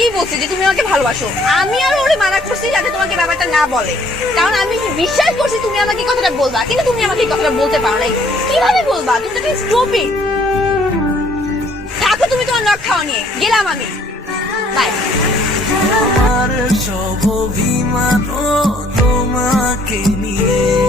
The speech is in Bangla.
আগেই বলছি যে তুমি আমাকে ভালোবাসো। আমি আর ওরে মানা করছি যাতে তোমাকে ব্যাপারটা না বলে, কারণ আমি বিশ্বাস করছি তুমি আমাকে কথাটা বলবা, কিন্তু তুমি আমাকে কথাটা বলতে পারো নাই। কিভাবে বলবা? তুমি তো স্টুপিড। থাকো তুমি তোমার নখ খাওয়া নিয়ে, গেলাম আমি। বাই। আমার সব অভিমান তোমাকে নিয়ে